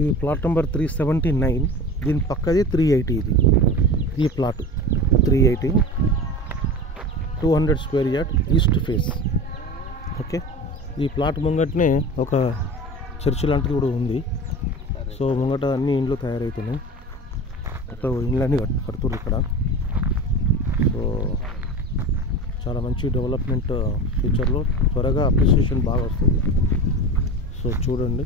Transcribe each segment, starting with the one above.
ఇది plot number 379. దీని పక్కది 380. ఈ plot 380, 200 square yard, east face. Okay, ఈ ప్లాట్ ముంగటనే ఒక చర్చ్ లాంటిది కూడా ఉంది. సో ముంగట అన్ని ఇండ్లు తయారవుతున్నాయి. అక్కడ ఇండ్లన్నీ కడుతున్నారు ఇక్కడ. సో చాలా మంచి డెవలప్మెంట్ ఫ్యూచర్లో త్వరగా అప్రిసియేషన్ బాగా వస్తుంది. సో చూడండి,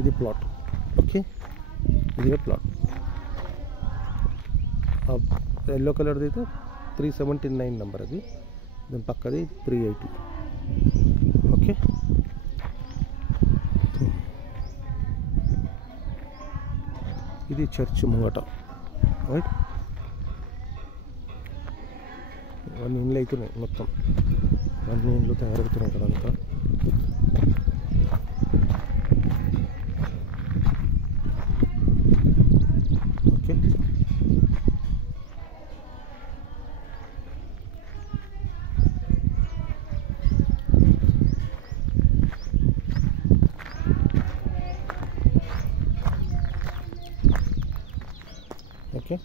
ఇది ప్లాట్. ఓకే, ఇది ప్లాట్. ఎల్లో కలర్ది అయితే 379 నెంబర్, అది దాని పక్కది 380. ఓకే, ఇది చర్చ్ ముంగట. రైట్, అన్ని ఇండ్లు అవుతున్నాయి, మొత్తం అన్ని ఇండ్లు తయారవుతున్నాయి ఇక్కడ అంతా. Okay, okay.